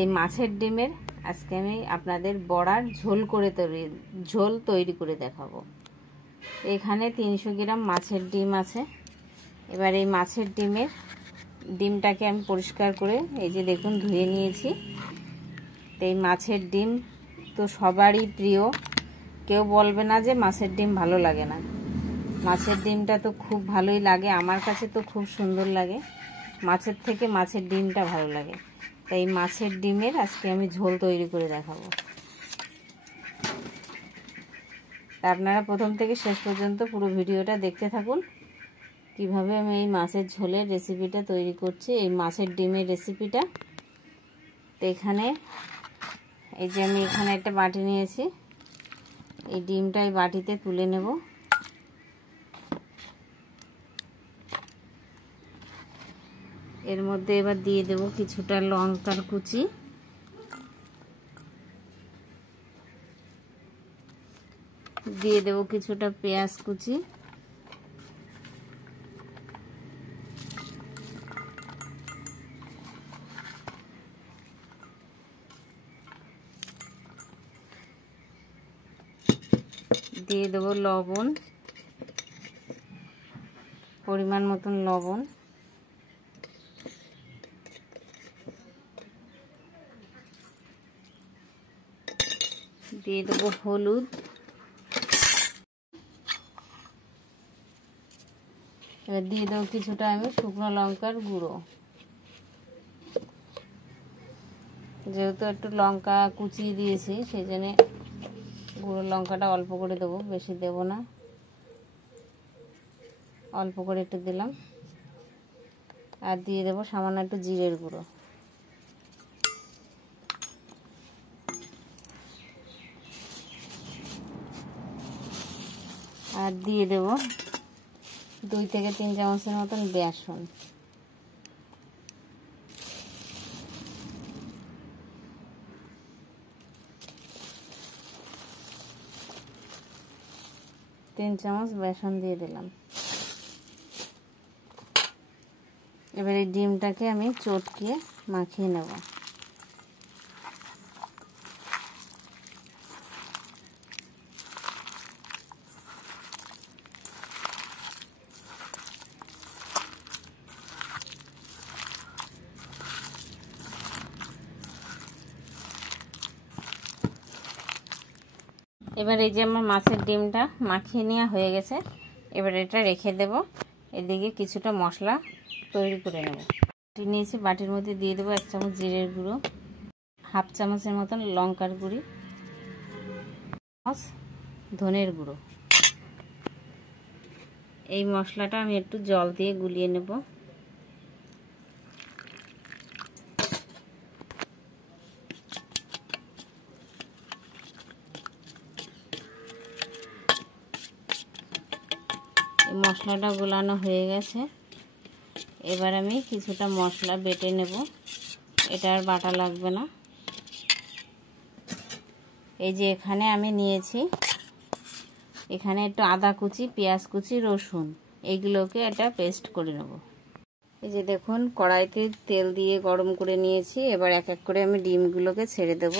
এই মাছের ডিমের আজকে আমি আপনাদের বড়ার ঝোল তৈরি করে দেখাবো। এখানে 300 গ্রাম মাছের ডিম আছে। এবার এই মাছের ডিমটাকে আমি পরিষ্কার করে এই যে দেখুন ধুয়ে নিয়েছি। তো এই মাছের ডিম তো সবারই প্রিয়, কেউ বলবে না যে মাছের ডিম ভালো লাগে না। মাছের ডিমটা তো খুব ভালোই লাগে, আমার কাছে তো খুব সুন্দর লাগে। মাছের থেকে মাছের ডিমটা ভালো লাগে। তাই মাছের ডিমের আজকে আমি ঝোল তৈরি করে দেখাবো। আপনারা প্রথম থেকে শেষ পর্যন্ত পুরো ভিডিওটা দেখতে থাকুন, কিভাবে আমি এই মাছের ঝোলের রেসিপিটা তৈরি করছি, এই মাছের ডিমের রেসিপিটা। তো এখানে এই যে আমি এখানে একটা বাটি নিয়েছি, এই ডিমটা এই বাটিতে তুলে নেব। এর মধ্যে এবার দিয়ে দেব কিছুটা লঙ্কার কুচি, দিয়ে দেব কিছুটা পেঁয়াজ কুচি, দিয়ে দেব লবণ, পরিমাণ মতন লবণ, দিয়ে দেবো হলুদ, এবার দিয়ে দেবো কিছুটা আমি শুকনো লঙ্কার গুঁড়ো। যেহেতু একটু লঙ্কা কুচিয়ে দিয়েছি সেই জন্য গুঁড়ো লঙ্কাটা অল্প করে দেবো, বেশি দেব না, অল্প করে একটু দিলাম। আর দিয়ে দেবো সামান্য একটু জিরের গুঁড়ো। আর দিয়ে দেব 2 থেকে 3 চামচের মতন বেসন। তিন চামচ বেসন দিয়ে দিলাম। এবার এই ডিমটাকে আমি চটকিয়ে মাখিয়ে নেব। এবার এই যে আমার মাছের ডিমটা মাখিয়ে নেওয়া হয়ে গেছে। এবার এটা রেখে দেব, এদিকে কিছুটা মশলা তৈরি করে নেব। বাটি নিয়েছি, বাটির মধ্যে দিয়ে দেবো 1 চামচ জিরের গুঁড়ো, হাফ চামচের মতন লঙ্কার গুঁড়ি, ধনের গুঁড়ো। এই মশলাটা আমি একটু জল দিয়ে গুলিয়ে নেব। মশলাটা গোলানো হয়ে গেছে। এবার আমি কিছুটা মশলা বেটে নেব, এটা আর বাটা লাগবে না। এই যে এখানে আমি নিয়েছি, এখানে একটু আদা কুচি, পেঁয়াজ কুচি, রসুন, এইগুলোকে এটা পেস্ট করে নেব। এই যে দেখুন কড়াইতে তেল দিয়ে গরম করে নিয়েছি। এবার এক এক করে আমি ডিমগুলোকে ছেড়ে দেব।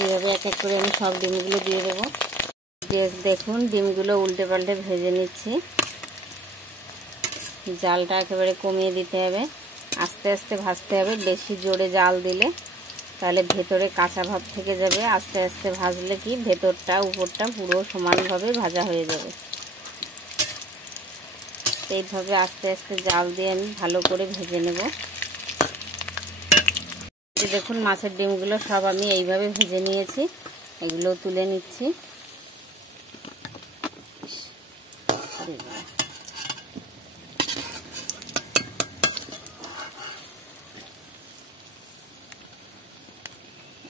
এইভাবে এক এক করে আমি সব ডিমগুলো দিয়ে দেবো। দেখুন ডিমগুলো উল্টে পাল্টে ভেজে নিচ্ছি। জালটা একেবারে কমিয়ে দিতে হবে, আস্তে আস্তে ভাজতে হবে। বেশি জোরে জাল দিলে তাহলে ভেতরে কাঁচা ভাব থেকে যাবে। আস্তে আস্তে ভাজলে কি ভেতরটা উপরটা পুরো সমানভাবে ভাজা হয়ে যাবে। এইভাবে আস্তে আস্তে জাল দিয়ে আমি ভালো করে ভেজে নেব। দেখুন মাছের ডিমগুলো সব আমি এইভাবে ভেজে নিয়েছি, এগুলো তুলে নিচ্ছি।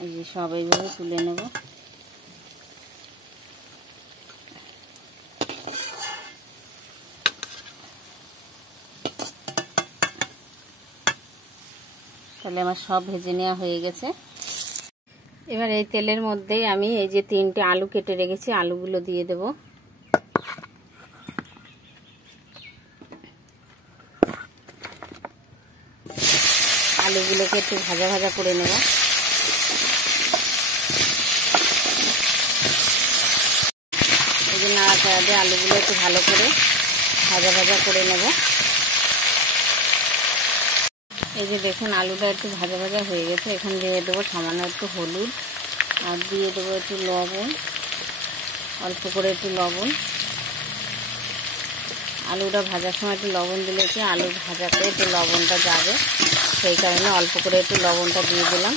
এই যে সব এইভাবে তুলে নেব। তো তাহলে আমার সব ভেজে নেওয়া হয়ে গেছে। এবার এই তেলের মধ্যেই আমি এই যে 3টে আলু কেটে রেখেছি, আলুগুলো দিয়ে দেব। আলুগুলোকে একটু ভাজা ভাজা করে নেব। এই যে নাড়াচাড়া দিয়ে আলুগুলো একটু ভালো করে ভাজা ভাজা করে নেব। এই যে দেখুন আলুটা একটু ভাজা ভাজা হয়ে গেছে। এখানে দিয়ে দেবো সামান্য একটু হলুদ, আর দিয়ে দেবো একটু লবণ, অল্প করে একটু লবণ। আলুটা ভাজার সময় একটু লবণ দিলে কি আলু ভাজাতে একটু লবণটা যাবে, সেই কারণে অল্প করে একটু লবণটা দিয়ে দিলাম।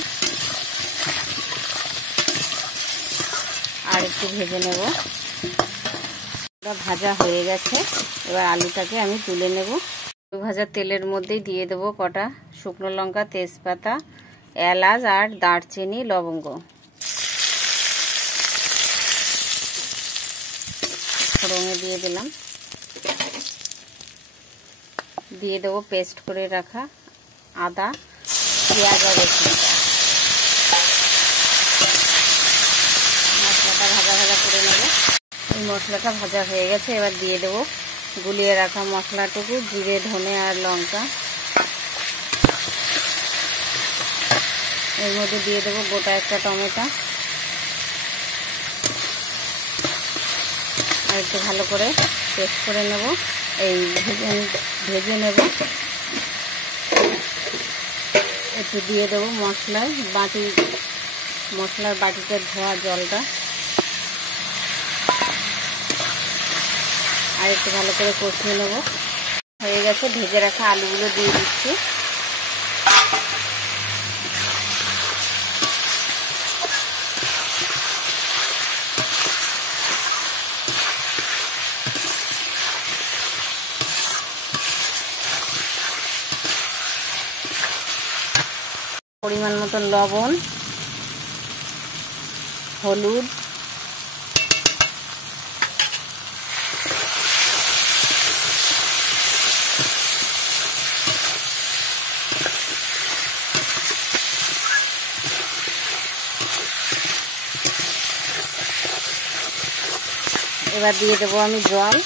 আর একটু ভেজে নেব। ভাজা হয়ে গেছে, এবার আলুটাকে আমি তুলে নেব। ভাজা তেলের মধ্যেই দিয়ে দেবো কটা শুকনো লঙ্কা, তেজপাতা, এলাচ আর দারচিনি, লবঙ্গ। ফোড়নে দিয়ে দিলাম। দিয়ে দেবো পেস্ট করে রাখা আদা, পেঁয়াজ আর রসুন। মশলাটা ভাজা ভাজা করে নেব। এই মশলাটা ভাজা হয়ে গেছে, এবার দিয়ে দেবো গুলিয়ে রাখা মশলাটুকু, জিরে, ধনে আর লঙ্কা। এর মধ্যে দিয়ে দেবো গোটা একটা টমেটো। আর একটু ভালো করে পেস্ট করে নেব, এই ভেজে নেব। একটু দিয়ে দেবো মশলার বাটিতে ধোয়া জলটা। আর একটু ভালো করে কষিয়ে নেব। হয়ে গেছে, ভেজে রাখা আলুগুলো দিয়ে দিচ্ছি। পরিমাণ মতো লবণ, হলুদ, এবার দিয়ে দেবো আমি জল।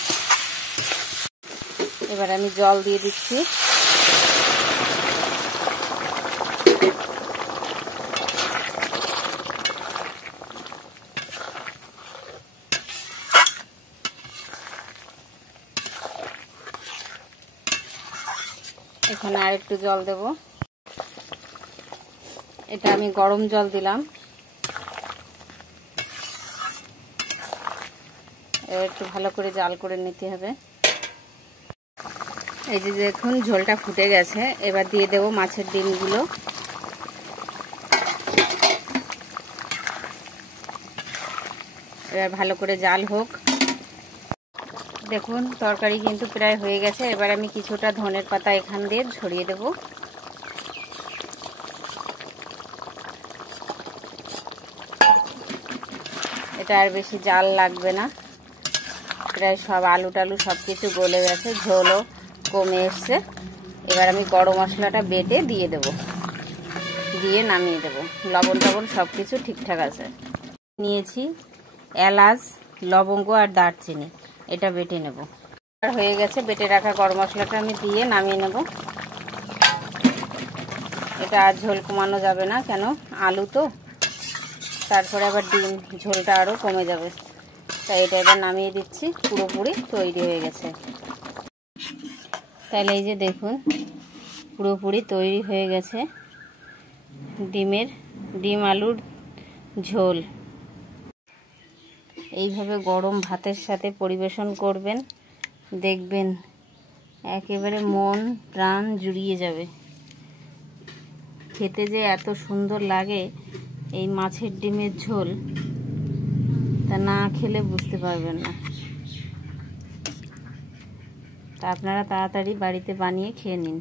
এবার আমি জল দিয়ে দিচ্ছি। এখানে আর একটু জল দেব। এটা আমি গরম জল দিলাম। একটু ভালো করে জাল করে নিতে হবে। এই যে দেখুন ঝোলটা ফুটে গেছে, এবার দিয়ে দেবো মাছের ডিমগুলো। এবার ভালো করে জাল হোক। দেখুন তরকারি কিন্তু প্রায় হয়ে গেছে। এবার আমি কিছুটা ধনের পাতা এখান দিয়ে ছড়িয়ে দেব। এটা আর বেশি জাল লাগবে না, প্রায় সব আলু টালু সব কিছু গলে গেছে, ঝোলও কমে এসছে। এবার আমি গরম মশলাটা বেটে দিয়ে দেব, দিয়ে নামিয়ে দেব। লবণ টবণ সব কিছু ঠিকঠাক আছে। নিয়েছি এলাচ, লবঙ্গ আর দারচিনি, এটা বেটে নেব। আর হয়ে গেছে, বেটে রাখা গরম মশলাটা আমি দিয়ে নামিয়ে নেব। এটা আর ঝোল কমানো যাবে না, কেন আলু তো, তারপরে আবার ডিম, ঝোলটা আরও কমে যাবে। তাই এটা এবার নামিয়ে দিচ্ছি। পুরোপুরি তৈরি হয়ে গেছে। তাহলে এই যে দেখুন পুরোপুরি তৈরি হয়ে গেছে ডিম আলুর ঝোল। এইভাবে গরম ভাতের সাথে পরিবেশন করবেন, দেখবেন একেবারে মন প্রাণ জুড়িয়ে যাবে। খেতে যে এত সুন্দর লাগে এই মাছের ডিমের ঝোল, তা না খেলে বুঝতে পারবেন না। তা আপনারা তাড়াতাড়ি বাড়িতে বানিয়ে খেয়ে নিন।